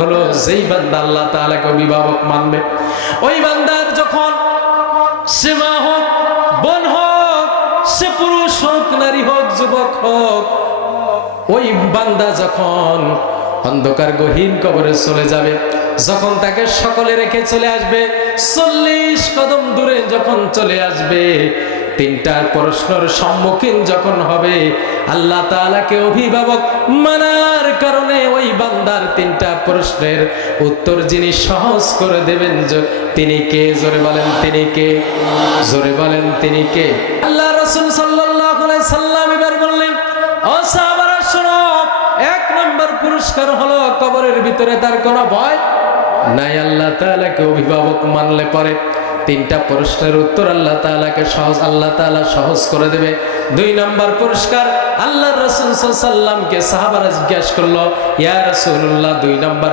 হলো যেই বান্দা আল্লাহ তাআলাকে অভিভাবক মানবে, ওই বান্দার যখন সে মা হোক, বোন হোক, সে পুরুষ হোক, নারী হোক, যুবক হোক, ওই বান্দা যখন অন্ধকার গহীন কবরে চলে যাবে, যখন তাকে সকলে রেখে চলে আসবে, 40 কদম দূরে যখন চলে আসবে, তিনটা প্রশ্নের সম্মুখীন যখন হবে, আল্লাহ তাআলাকে অভিভাবক মানার কারণে ওই বান্দার তিনটা প্রশ্নের উত্তর যিনি সহজ করে দেবেন, তিনি কে? জোরে বলেন তিনি কে? জোরে বলেন তিনি কে? আল্লাহ রাসূল সাল্লাল্লাহু আলাইহি সাল্লাম এবার বললেন, ও সাহাবারা শোনো, 1 নম্বর পুরস্কার হলো কবরের ভিতরে তার কোনো ভয় নাই। আল্লাহ তাআলাকে অভিভাবক মানলে পরে তিনটা প্রশ্নের উত্তর আল্লাহ তাআলা সহজ করে দেবে। 2 নম্বর পুরস্কার, আল্লাহর রাসূল সাল্লাল্লাহু আলাইহি সাল্লামকে সাহাবারা জিজ্ঞাসা করলো, ইয়া রাসূলুল্লাহ, 2 নম্বর